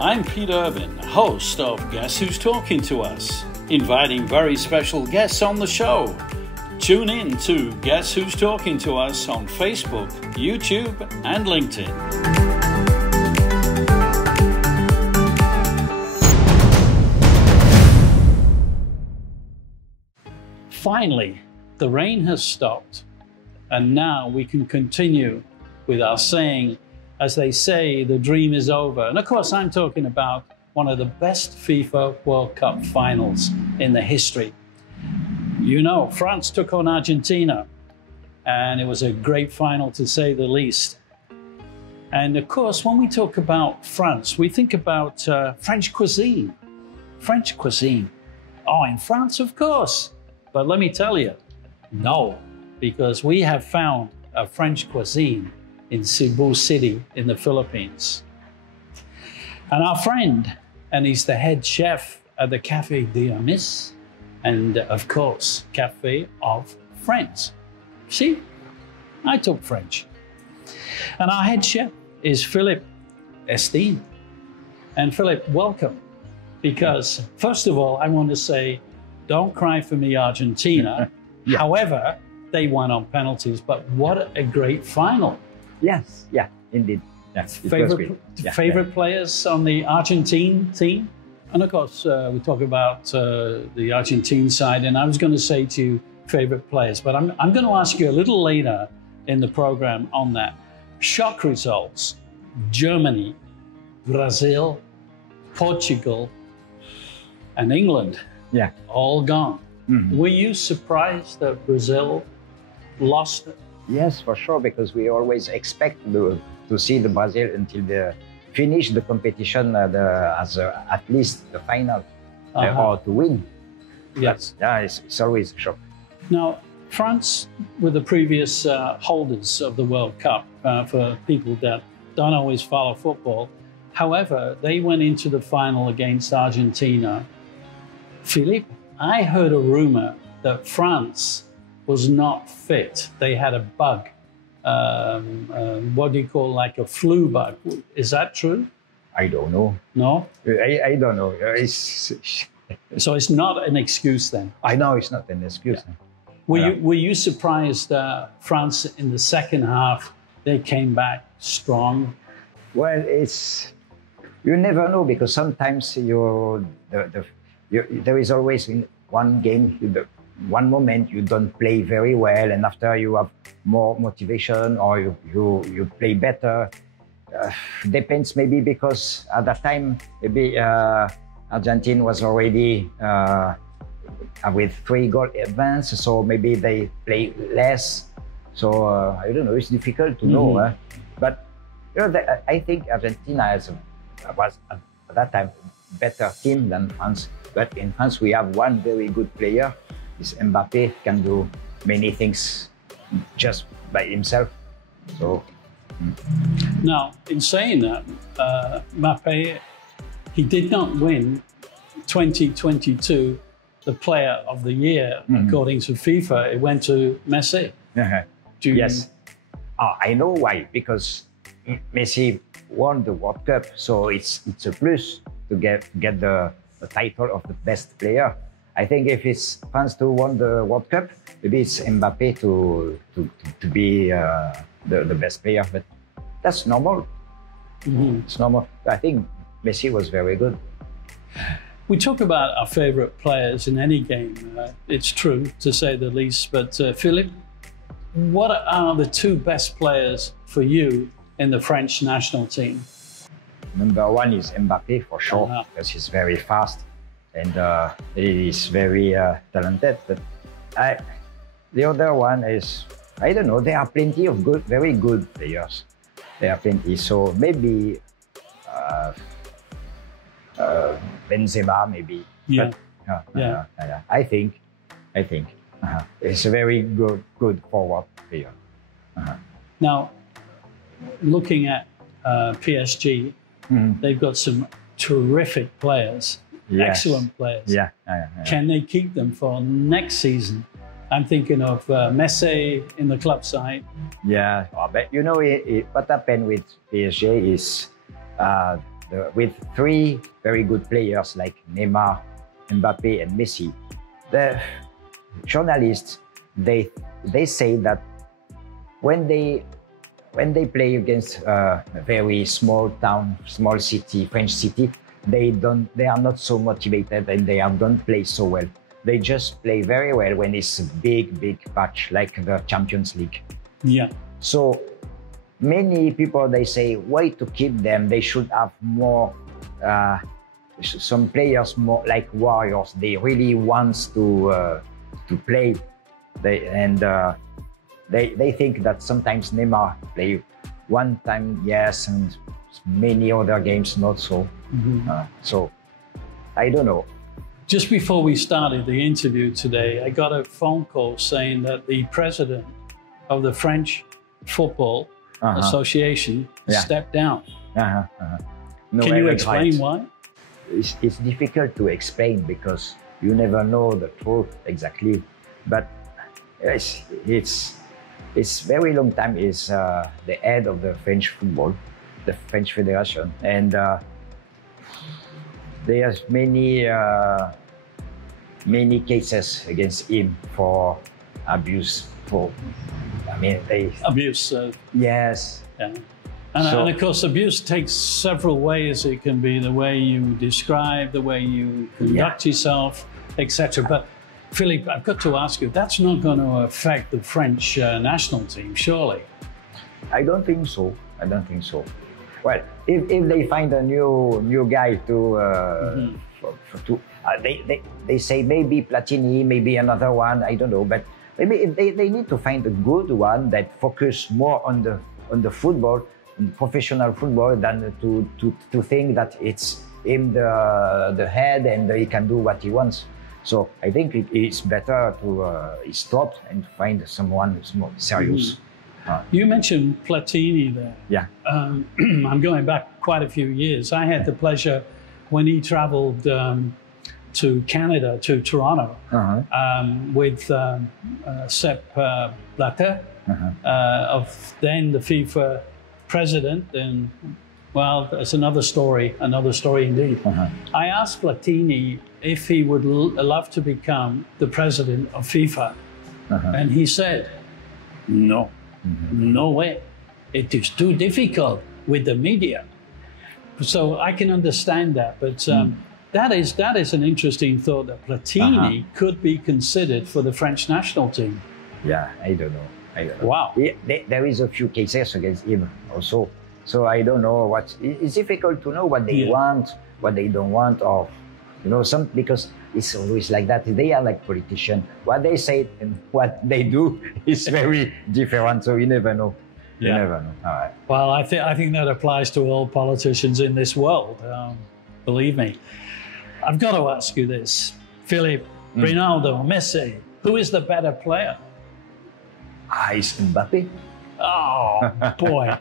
I'm Pete Irvin, host of Guess Who's Talking to Us, inviting very special guests on the show. Tune in to Guess Who's Talking to Us on Facebook, YouTube, and LinkedIn. Finally, the rain has stopped, and now we can continue with our saying, as they say, the dream is over. And of course, I'm talking about one of the best FIFA World Cup finals in the history. You know, France took on Argentina, and it was a great final to say the least. And of course, when we talk about France, we think about French cuisine. French cuisine. Oh, in France, of course. But let me tell you, no, because we have found a French cuisine in Cebu City in the Philippines. And our friend, and he's the head chef at the Café and of course, Café of France. See, I took French. And our head chef is Philippe Esteem. And Philippe, welcome. Because first of all, I want to say, don't cry for me, Argentina. Yeah. However, they won on penalties, but what a great final. Yes, yeah, indeed. Yes, favorite players on the Argentine team? And of course, we talk about the Argentine side, and I was going to say to you, favorite players, but I'm going to ask you a little later in the program on that. Shock results: Germany, Brazil, Portugal, and England. Yeah, all gone. Mm-hmm. Were you surprised that Brazil lost? Yes, for sure, because we always expect to see the Brazil until they finish the competition as at least the final or to win. Yes. Yeah, it's always a shock. Now, France were the previous holders of the World Cup for people that don't always follow football. However, they went into the final against Argentina. Philippe, I heard a rumor that France was not fit. They had a bug. What do you call, like a flu bug? Is that true? I don't know. No? I don't know. So it's not an excuse then? I know it's not an excuse. Yeah. Were you surprised France in the second half, they came back strong? Well, you never know, because sometimes there is always in one game, one moment you don't play very well, and after you have more motivation or you play better. Depends, maybe because at that time maybe Argentina was already with 3-goal advance, so maybe they play less. So I don't know. It's difficult to know. But you know, I think Argentina was at that time a better team than France. But in France we have one very good player. This Mbappé can do many things just by himself. So now, in saying that, Mbappé, he did not win 2022 the Player of the Year according to FIFA. It went to Messi. Yes, I know why. Because Messi won the World Cup, so it's a plus to get the title of the best player. I think if it's France to won the World Cup, maybe it's Mbappé to be the best player. But that's normal. It's normal. I think Messi was very good. We talk about our favorite players in any game. It's true, to say the least. But Philippe, what are the two best players for you in the French national team? Number one is Mbappé, for sure, because he's very fast. And he is very talented. But the other one is, I don't know, there are plenty of very good players. There are plenty. So maybe Benzema, maybe. Yeah. But, I think it's a very good forward player. Now, looking at PSG, they've got some terrific players. Yes. Excellent players. Yeah. Can they keep them for next season? I'm thinking of Messi in the club side. Yeah, but you know what happened with PSG is with three very good players like Neymar, Mbappe, and Messi, the journalists they say that when they play against a very small town, small city, French city, they are not so motivated and they don't play so well. They just play very well when it's a big match like the Champions League. Yeah. So many people, they say, why to keep them? They should have more, some players more like warriors. They really want to play. They think that sometimes Neymar play one time, yes, and many other games not so. So I don't know. Just before we started the interview today, I got a phone call saying that the president of the French Football Association stepped down. No, can you explain why? It's difficult to explain because you never know the truth exactly. But it's very long time is the head of the French football, the French Federation, and there's many cases against him for abuse. Abuse. Yes. Yeah. And of course, abuse takes several ways. It can be the way you describe, the way you conduct yourself, etc. But Philippe, I've got to ask you, that's not going to affect the French national team, surely? I don't think so. Well, if they find a new guy they say maybe Platini, maybe another one, I don't know. But maybe if they need to find a good one that focus more on the football, on professional football, than to think that it's him the head and he can do what he wants. So I think it's better to stop and find someone who's more serious. You mentioned Platini there. Yeah. I'm going back quite a few years. I had the pleasure when he traveled to Canada, to Toronto, with Sepp Blatter, of then the FIFA president. And well, it's another story indeed. I asked Platini if he would love to become the president of FIFA. And he said, no, no way. It is too difficult with the media. So I can understand that, but that is an interesting thought that Platini could be considered for the French national team. Yeah, I don't know. Wow. There is a few cases against him also. So I don't know it's difficult to know what they want, what they don't want, or because it's always like that. They are like politicians. What they say and what they do is very different. So you never know. You never know. All right. Well, I think that applies to all politicians in this world. Believe me. I've got to ask you this, Philippe, Ronaldo, Messi, who is the better player? It's Mbappe. Oh boy.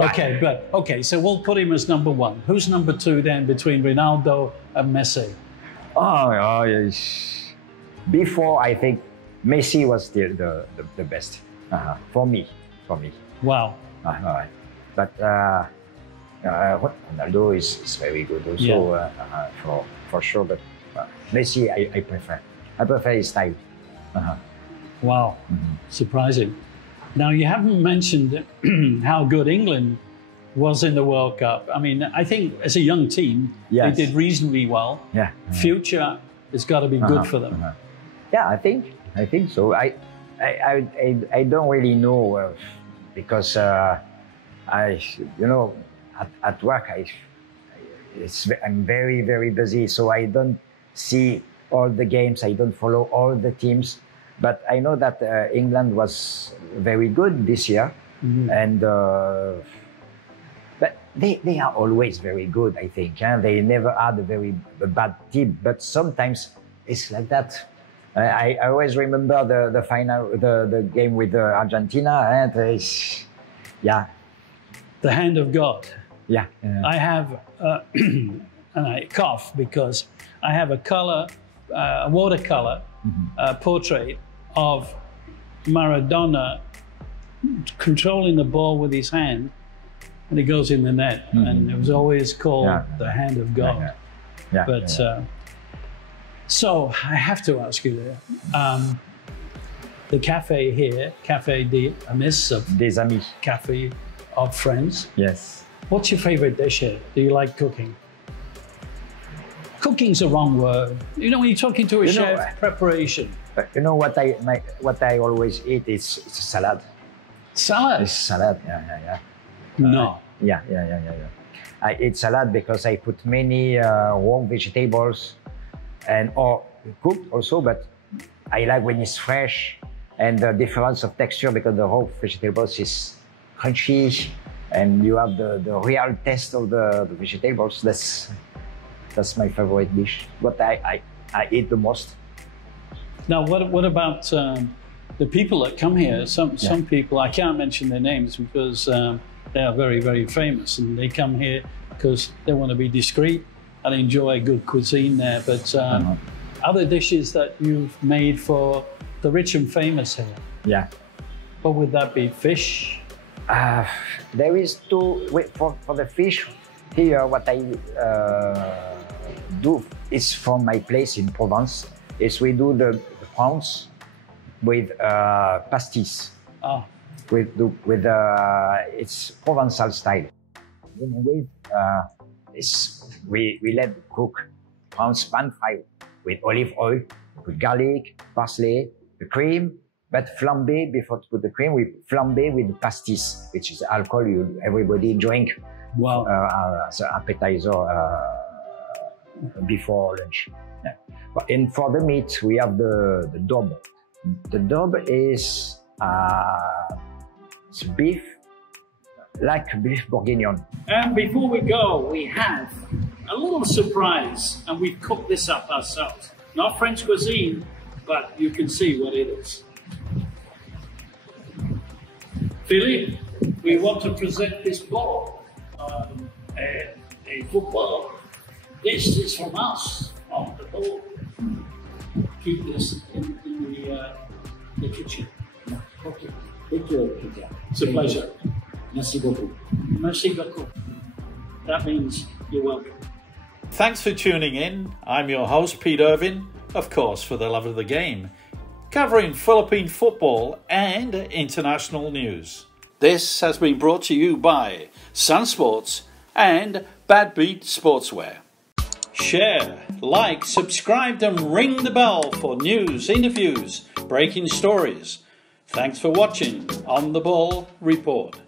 Okay. So we'll put him as number one. Who's number two then between Ronaldo and Messi? Oh yes. Before, I think Messi was still the best for me. Wow. All right. But Ronaldo is very good also for sure. But Messi, I prefer. I prefer his style. Wow. Surprising. Now, you haven't mentioned how good England was in the World Cup. I mean, I think as a young team, they did reasonably well. Yeah. Future has got to be good for them. Yeah, I think so. I don't really know because at work I'm very, very busy, so I don't see all the games. I don't follow all the teams. But I know that England was very good this year, and but they are always very good. I think they never had a bad team. But sometimes it's like that. I always remember the final, the game with Argentina, and the hand of God. Yeah. I have, and I cough because I have a watercolor portrait of Maradona controlling the ball with his hand and it goes in the net. And it was always called the hand of God. But so I have to ask you there, the cafe here, Café des Amis, Des Amis. Cafe of Friends. Yes. What's your favorite dish here? Do you like cooking? Cooking's the wrong word. You know, when you're talking to a chef, preparation. You know what I always eat is salad. Salad? It's salad, No. Yeah. I eat salad because I put many raw vegetables or cooked also, but I like when it's fresh and the difference of texture because the raw vegetables is crunchy and you have the real taste of the vegetables. That's my favorite dish. What I eat the most. Now, what about the people that come here? Some people, I can't mention their names because they are very, very famous, and they come here because they want to be discreet and enjoy good cuisine there. But other dishes that you've made for the rich and famous here? Yeah. What would that be? Fish? There is two, for the fish here, what I do is from my place in Provence, is we do the prawns with pastis. Oh. It's Provençal style. We let cook prawns pan fry with olive oil, with garlic, parsley, the cream, but flambé before to put the cream. We flambé with pastis, which is alcohol everybody drink. Wow. As an appetizer before lunch. Yeah. And for the meat, we have the daube. The daube is it's beef, like beef bourguignon. And before we go, we have a little surprise, and we've cooked this up ourselves. Not French cuisine, but you can see what it is. Philippe, we want to present this ball, a football. This is from us, on the ball. Keep this in the kitchen. Okay. It's a pleasure. Merci beaucoup. Merci beaucoup. That means you're welcome. Thanks for tuning in. I'm your host, Pete Irvin, of course, for the love of the game, covering Philippine football and international news. This has been brought to you by Sun Sports and Bad Beat Sportswear. Share, like, subscribe and ring the bell for news, interviews, breaking stories. Thanks for watching On the Ball Report.